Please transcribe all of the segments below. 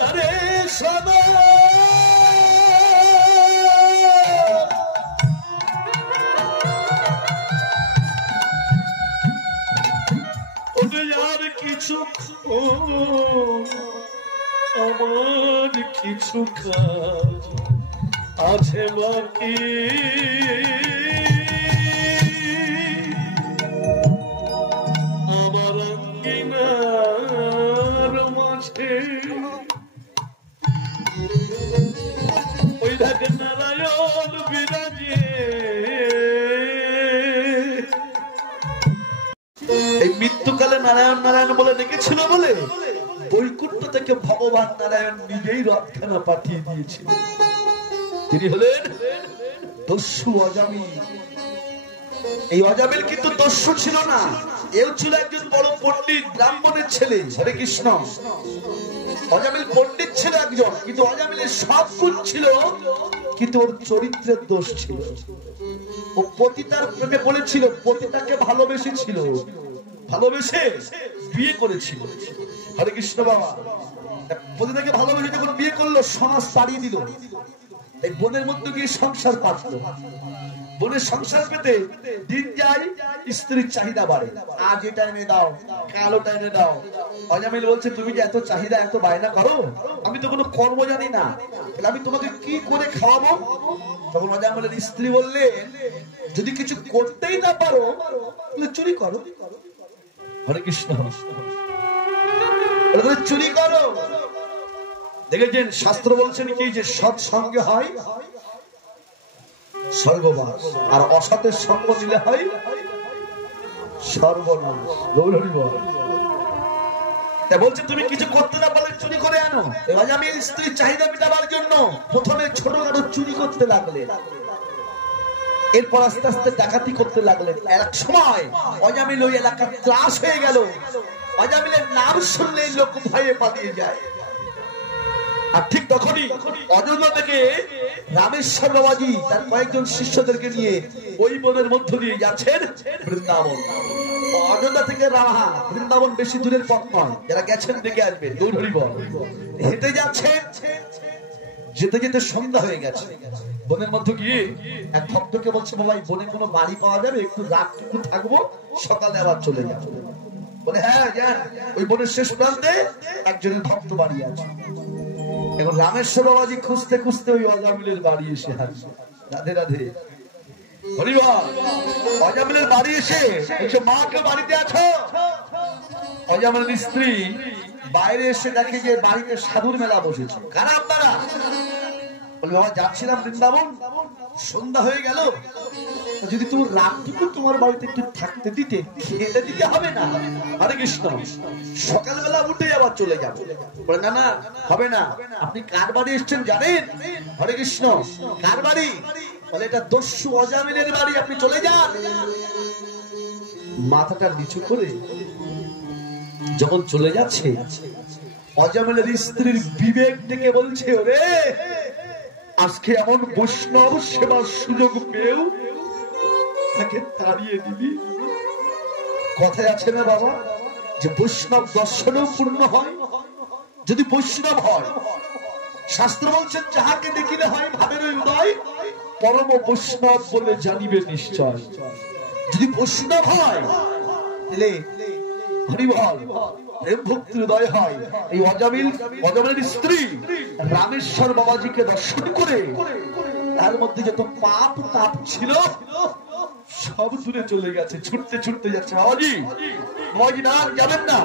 আরে সদা ওরে আর কিছু আমার কিছু কাজ আছে বাকি আমার আঙ্গিনার মাঝে ওই ঢাকে নারায়ণ বিরাজে এই মৃত্যুকালে নারায়ণ নারায়ণ বলে ডেকেছিল বলে বৈকুণ্ঠ থেকে ভগবান নারায়ণ নিজেই রথখানা পাঠিয়ে দিয়েছিল। তিনি হলেন দস্যু অজামিল। এই অজামিল কিন্তু দস্যু ছিল না, এও ছিল একজন বড় পণ্ডিত ব্রাহ্মণের ছেলে। হরে কৃষ্ণ। অজামিল পণ্ডিত ছিল একজন, কিন্তু অজামিলের সব গুণ ছিল, কিন্তু ওর চরিত্রের দোষ ছিল। ও পতিতার প্রেমে পড়েছিল, পতিতাকে ভালোবেসেছিল, ভালোবেসে বিয়ে করেছিল। হরে কৃষ্ণ বাবা। পতিতাকে ভালোবেসে যখন বিয়ে করলো, সমাজ তাড়িয়ে দিল। এই বনের মধ্যে গিয়ে সংসার পাতলো। বনের সংসার পেতে দিন যায়, স্ত্রীর চাহিদা বাড়ে। আজ এটা এনে দাও, কাল ওটা এনে দাও। অজামিল বলছে, তুমি যে এত চাহিদা এত বায়না করো, আমি তো কোনো কর্ম জানি না, তাহলে আমি তোমাকে কি করে খাওয়াবো? তখন অজামিলের স্ত্রী বললেন, যদি কিছু করতেই না পারো তাহলে চুরি করো। হরে কৃষ্ণ। চুরি করো। দেখেছেন শাস্ত্র বলছেন কি, যে সৎ সঙ্গে হয় স্বর্গবাস, আর অসতের সঙ্গ নিলে হয় সর্বনাশ। বলছে তুমি কিছু করতে না পারলে চুরি করে আনো। এবার আমি স্ত্রীর চাহিদা মেটাবার জন্য প্রথমে ছোটখাটো চুরি করতে লাগলেন, এরপর আস্তে আস্তে ডাকাতি করতে লাগলেন। এক সময় অজামিল ওই এলাকার ত্রাস হয়ে গেল। অজামিলের নাম শুনলে লোক ভয়ে পালিয়ে যায়। আর ঠিক তখনই অযোধ্যা থেকে রামেশ্বর বাবাজি তার কয়েকজন শিষ্যদেরকে নিয়ে ওই বনের মধ্য দিয়ে যাচ্ছেন বৃন্দাবন। অযোধ্যা থেকে রাহা বৃন্দাবন বেশি দূরের পথ নয়, যারা গেছেন দেখে আসবেন। হেঁটে যাচ্ছেন, যেতে যেতে সন্ধ্যা হয়ে গেছে। বনের মধ্যে গিয়ে এক ভক্তকে বলছে, বাবা এই বনে কোনো বাড়ি পাওয়া যাবে? একটু রাতটুকু থাকবো, সকালে আবার চলে যাবো। বলে হ্যাঁ যান। ওই বনের শেষ প্রান্তে একজনের ভক্ত বাড়ি আছে। এখন রামেশ্বর বাবাজি খুঁজতে খুঁজতে ওই অজামিলের বাড়ি এসে আসে। রাধে রাধে হরিবল। অজামিলের বাড়ি এসে বলছে, মা কেউ বাড়িতে আছো? অজামিলের স্ত্রী বাইরে এসে দেখে যে বাড়িতে সাধুর মেলা বসেছে। কারা আপনারা? বলে বাবা যাচ্ছিলাম বৃন্দাবন, সন্ধ্যা হয়ে গেল, যদি তুমি রাতটুকু তোমার বাড়িতে একটু থাকতে দিতে, খেতে দিতে হবে না? হরে কৃষ্ণ। সকালবেলা উঠে আবার চলে যাবো। বলে না না হবে না। আপনি কার বাড়ি এসছেন জানেন? হরে কৃষ্ণ। কার বাড়ি? বলে এটা দস্যু অজামিলের বাড়ি, আপনি চলে যান। মাথাটা নিচু করে যখন চলে যাচ্ছে, অজামিলের স্ত্রীর বিবেক ডেকে বলছে, ওরে আজকে এমন বৈষ্ণব সেবার সুযোগ পেয়েও তাকে তাড়িয়ে দিবি? কথায় আছে না বাবা, যে বৈষ্ণব দর্শনেও পূর্ণ হয় যদি বৈষ্ণব হয়। শাস্ত্র বলছেন, যাহাকে দেখিলে হয় ভাবের উদয়, পরম বৈষ্ণব বলে জানিবে নিশ্চয়। যদি বৈষ্ণব হয় তাহলে হরিবল প্রেম ভক্তি হৃদয় হয়। এই অজামিলের স্ত্রী রামেশ্বর বাবাজিকে দর্শন করে তার মধ্যে যত পাপ তাপ ছিল সব দূরে চলে গেছে। ছুটতে ছুটতে যাচ্ছে। বাবাজি বাবাজি না যাবেন না।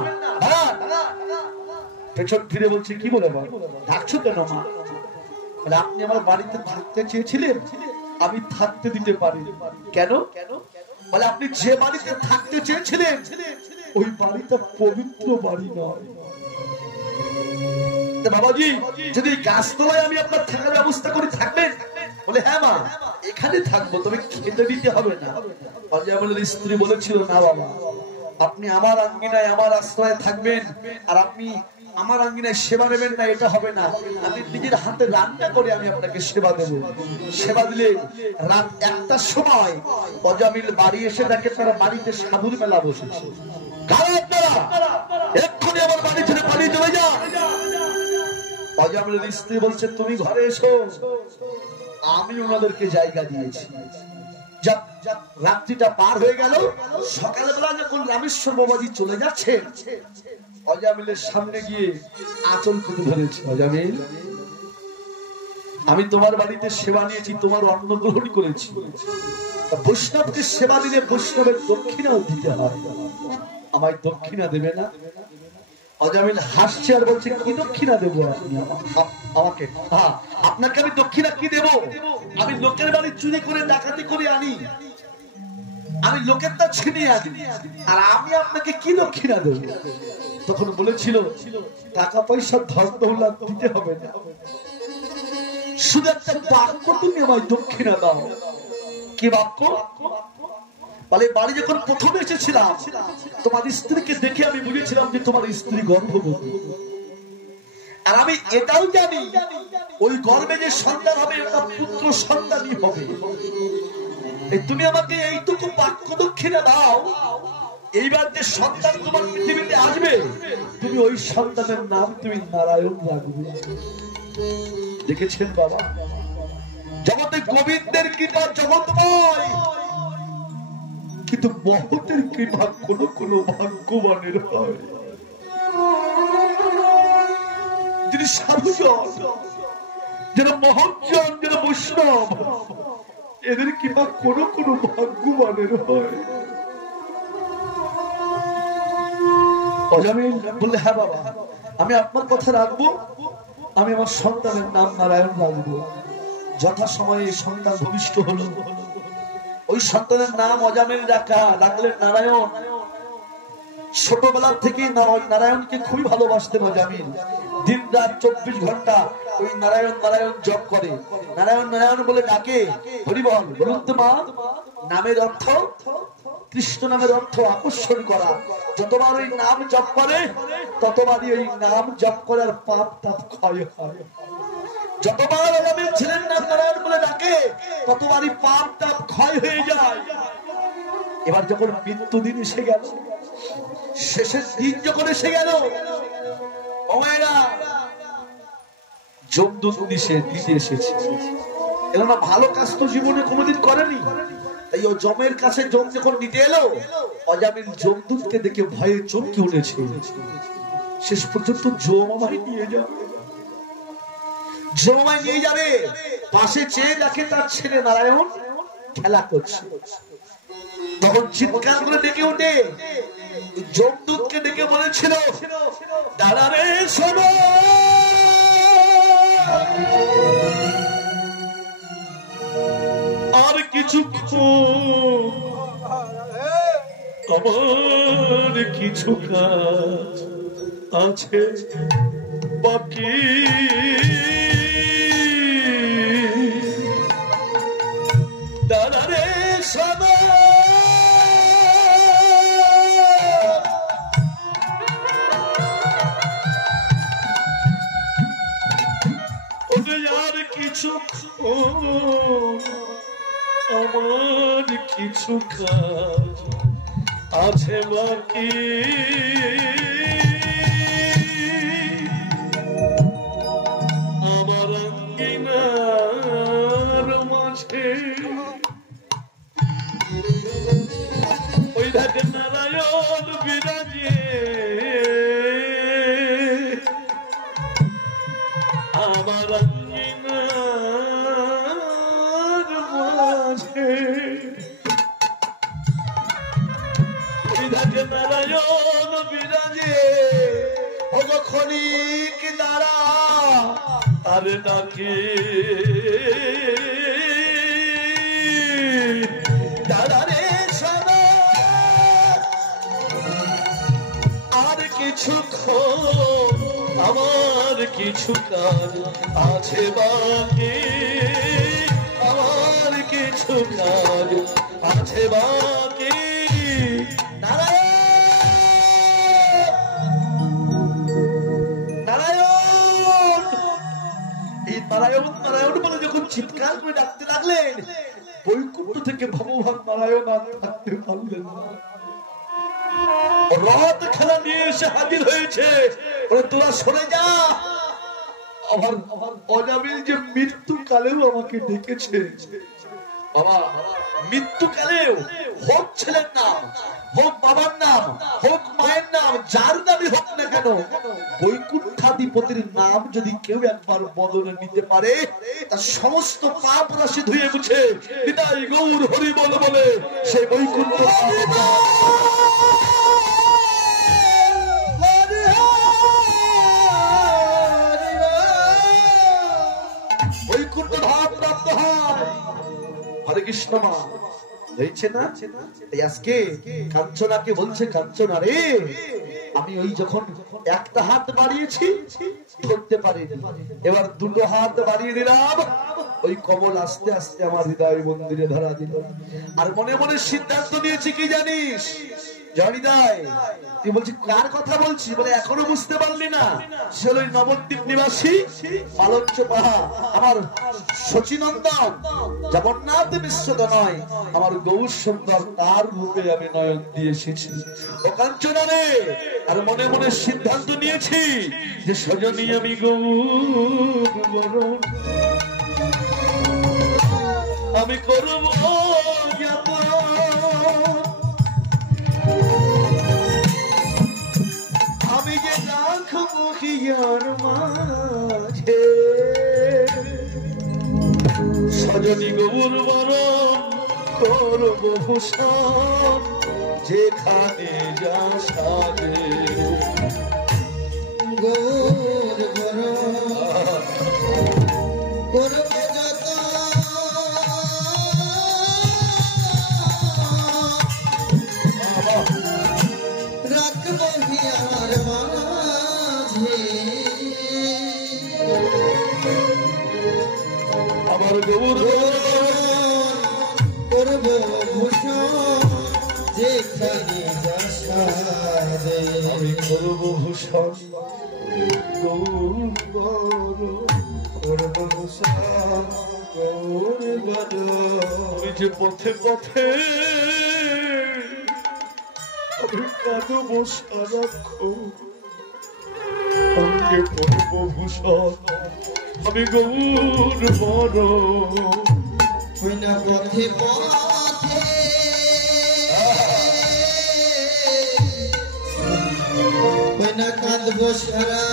পেছন ফিরে বলছে, কি বলে ডাকছো কেন মা? বলে আপনি আমার বাড়িতে থাকতে চেয়েছিলেন, আমি থাকতে দিতে পারি। কেন? বলে আপনি যে বাড়িতে থাকতে চেয়েছিলেন ওই বাড়িটা পবিত্র বাড়ি নয়। বাবাজি যদি গাছতলায় আমি আপনার থাকার ব্যবস্থা করে থাকবেন? বলে হ্যাঁ মা এখানে থাকবো, তবে খেতে দিতে হবে না। অজামিলের স্ত্রী বলেছিল, না বাবা আপনি আমার আঙ্গিনায় আমার আশ্রয়ে থাকবেন, আর আপনি আমার আঙ্গিনায় সেবা নেবেন না, এটা হবে না। আমি নিজের হাতে রান্না করে আমি আপনাকে সেবা দেব। সেবা দিলে রাত 1টার সময় অজামিল বাড়ি এসে দেখে তারা বাড়িতে সাধুর মেলা বসেছে। কারা আপনারা? এক্ষুনি আমার বাড়ি ছেড়ে পালিয়ে চলে যান। অজামিলের স্ত্রী বলছে তুমি ঘরে এসো, আমি ওনাদেরকে জায়গা দিয়েছি। রাত্রিটা পার হয়ে গেল, সকালবেলা যখন রামেশ্বর বাবাজি চলে যাচ্ছে, অজামিলের সামনে গিয়ে আঁচল খুলে ধরেছে। অজামিল, আমি তোমার বাড়িতে সেবা নিয়েছি, তোমার অন্ন গ্রহণ করেছি, বৈষ্ণবকে সেবা দিলে বৈষ্ণবের দক্ষিণাও দিতে হয়, আমায় দক্ষিণা দেবে না? অজামিল হাসছে আর বলছে কি দক্ষিণা দেবো আমাকে? হ্যাঁ, আপনাকে আমি দক্ষিণা কি দেব? আমি লোকের বাড়ি চুরি করে ডাকাতি করে আনি, আমি লোকের তা ছিনিয়ে আনি, আর আমি আপনাকে কি দক্ষিণা দেব? তখন বলেছিল টাকা পয়সা ধন দৌলত দিতে হবে না, শুধু একটা বাক্য তুমি আমায় দক্ষিণা দাও। কি বাক্য? বলে বাড়ি যখন প্রথম এসেছিলাম তোমার স্ত্রীকে দেখে আমি বুঝেছিলাম যে তোমার স্ত্রী গর্ভবতী, আর আমি এটাও জানি ওই গর্ভে যে সন্তান হবে ওটা পুত্র সন্তানই হবে। তুমি আমাকে এইটুকু বাক্য দক্ষিণা দাও, এইবার যে সন্তান তোমার পৃথিবীতে আসবে তুমি ওই সন্তানের নাম তুমি নারায়ণ রাখবে। দেখেছেন বাবা, জগতে গোবিন্দের কৃপা জগৎময়, কিন্তু মহতের কৃপা কোন কোন ভাগ্যবানের হয়। যিনি সাধুজন, যারা মহৎজন, যারা বৈষ্ণব, এদের কৃপা কোন কোন ভাগ্যবানের হয়। অজামিল বললে হ্যাঁ বাবা, আমি আপনার কথা রাখবো, আমি আমার সন্তানের নাম নারায়ণ রাখবো। যথাসময়ে সন্তান ভূমিষ্ঠ হলো, ওই সন্তানের নাম অজামিল রাখলেন নারায়ণ। ছোটবেলা থেকে নারায়ণকে খুবই ভালোবাসতেন অজামিল, দিন রাত 24 ঘন্টা ওই নারায়ণ নারায়ণ জপ করে, নারায়ণ নারায়ণ বলে ডাকে। হরিবল বলুন তো মা, নামের অর্থ কৃষ্ণ, নামের অর্থ আকর্ষণ করা। যতবার ওই নাম জপ করে ততবারই ওই নাম জপ করার পাপ তাপ ক্ষয় হয়। যতবার অজামিল ছেলের নাম নারায়ণ বলে ডাকে ততবারই পাপ তাপ ক্ষয় হয়ে যায়। এবার যখন মৃত্যু দিন এসে গেল, শেষের দিন যখন এসে গেল, ও মায়েরা, যমদূত দিতে এসেছে। এরা ভালো কাজ তো জীবনে কোনোদিন করেনি, তাই ও জমের কাছে জম যখন নিতে এলো, অজামিল যমদূতকে দেখে ভয়ে চমকে উঠেছে। শেষ পর্যন্ত জম আমায় নিয়ে যাবে, জমায় নিয়ে যাবে। পাশে চেয়ে দেখে তার ছেলে নারায়ণ খেলা করছে, তখন চিৎকার করে ডেকে ওঠে। যমদূতকে ডেকে বলেছিল, দাদা রে শোনো, আর কিছুক্ষণ আমার কিছু কাজ আছে বাকি, দাদা রে শোনো, আর কিছু আমার কিছু কাজ আছে বাকি, আমার আঙ্গিনার মাঝে ওই দেখে নারায়ণ বিরাজে, আমার আঙ্গিনার মাঝে ওই দেখে নারায়ণ বিরাজে। ওগো ক্ষণিক দ্বারা তার ডাকে, দাদা রে শোনো, আর কিছুক্ষণ আমার কিছু কাজ আছে বাকি, আমার কিছু কাজ আছে বাকি, নারায়ণ এই নারায়ণ নারায়ণ বলে যখন চিৎকার করে ডাকতে লাগলেন, বৈকুণ্ঠ থেকে ভগবান নারায়ণ আর থাকতে পারলেন না। রথ খেলা নিয়ে এসে হাজির হয়েছে। তোরা সরে যা, আমার অজামিল যে মৃত্যুকালেও আমাকে ডেকেছে বাবা, মৃত্যুকালেও হোক ছেলের নাম, হোক বাবার নাম, হোক মায়ের নাম, যার নামই হোক না কেন, বৈকুণ্ঠাধিপতির নাম যদি কেউ একবার বদলে নিতে পারে তার সমস্ত পাপ রাশি ধুয়ে মুছে বিদায় গৌর হরি বল বলে সেই বৈকুণ্ঠ বৈকুণ্ঠ ধাম প্রাপ্ত হয়। হরে কৃষ্ণ মা হয়েছে না? আজকে কাঞ্চনাকে বলছে, কাঞ্চনা রে, আমি ওই যখন একটা হাত বাড়িয়েছি ধরতে পারিনি, এবার দুটো হাত বাড়িয়ে দিলাম, ওই কমল আস্তে আস্তে আমার হৃদয় মন্দিরে ধরা দিল। আর মনে মনে সিদ্ধান্ত নিয়েছি কি জানিস জয়নিদায়? তুই বলছি কার কথা বলছি? বলে এখনো বুঝতে পারলি না? সে হলো নবদ্বীপ নিবাসী পালচ্য পাহা আমার শচীনন্দন জগন্নাথ বিশ্বত নয়, আমার গৌর সুন্দর, তার রূপে আমি নয়ন দিয়ে এসেছি ও কাঞ্চনা রে। আর মনে মনে সিদ্ধান্ত নিয়েছি যে সজনী আমি গৌর বরণ আমি করব আমি যে রাখবো হিয়ার মাঝে সজনী গৌর বরণ করব ভূষণ যেখানে যা সাজে গৌর বরণ করব আমার গৌর করব ভূষণ যেখানে যা সাজে আমি করব ভূষণ গৌর করব ভূষণ গৌর আমি যে পথে পথে আমি কাঁদব সারাক্ষণ অঙ্গে করব ভূষণ আমি গৌর বরণ ওই না পথে পথে ওই না কাঁদব সারা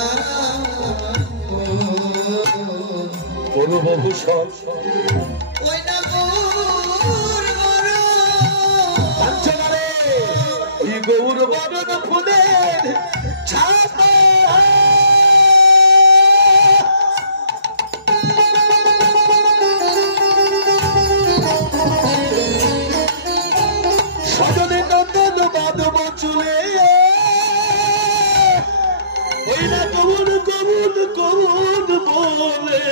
করব ভূষণ ওই না গৌর বরণ কাঞ্চনা রে ওই গৌর বরণ ফুলের ছাপা চুলে ওই না কবুল কবুল কবুল বলে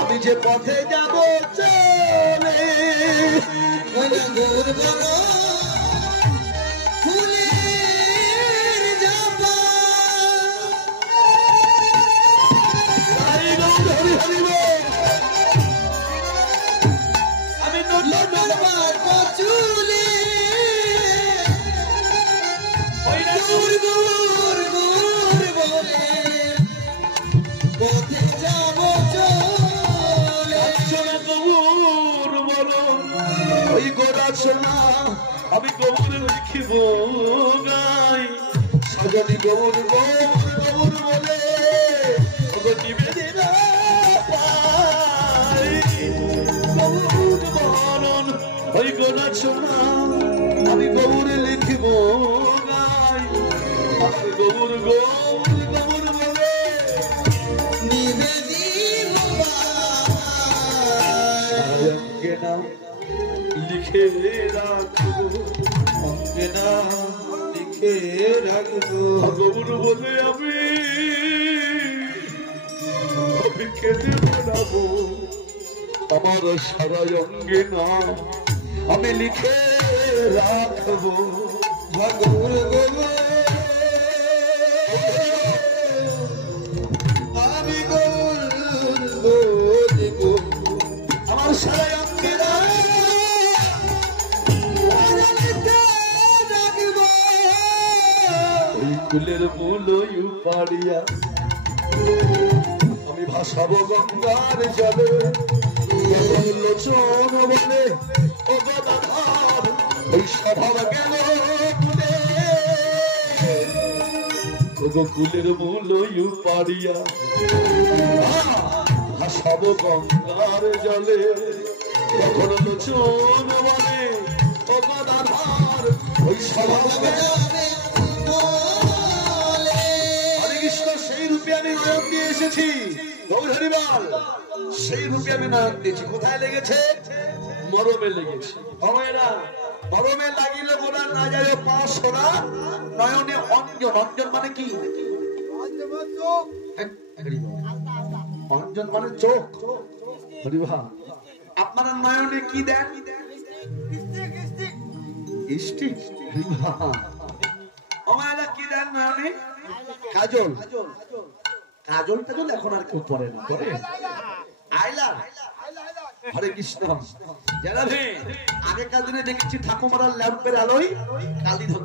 আমি যে পথে যাব চলে ওই না গৌর বরণ ফুলের জাপা হরি হরি আমি নতুন চুলে আমি গৌর লিখিব গাই সজনী গৌর গৌর গৌর বলে নিবেদিত গৌর বরণ ওই গোড়া শোনা আমি গৌর লিখিব গাই আমার গৌর গৌর গৌর বলে নিবেদিত নাম লিখে রাখবো অঙ্গে নাম লিখে রাখবো গৌর বলে আমি কেঁদে বানাবো আমার সারা অঙ্গে নাম আমি লিখে রাখবো গৌর গৌর আমি গৌর বলবো আমার সারা অঙ্গে ফুলের মূল পাড়িয়া আমি সব গঙ্গার জলে লোচন বলে ও গদাধর ওই স্বভাব গেল কুলের মূল পাড়িয়া সব গঙ্গার জলে তখন লোচন বলে ও গদাধর ওই স্বভাব সেই রূপে আমি নয়ন দিয়ে এসেছি গৌরহরিবাল সেই রূপে আমি নয়ন দিয়েছি কোথায় লেগেছে মরমে লেগেছে মরমে লাগিলে গোড়া না যায় পাশ করা নয়নে অঞ্জন অঞ্জন মানে কি অঞ্জন মানে চোখ আপনারা নয়নে কি দেন কি দেন নয়নে কাজল কাজল টাজল এখন আর কেউ পরে না আইলার হরে কৃষ্ণ জানাবে আগেকার দিনে দেখেছি ঠাকুমার ল্যাম্পের আলোয় কালি ধরত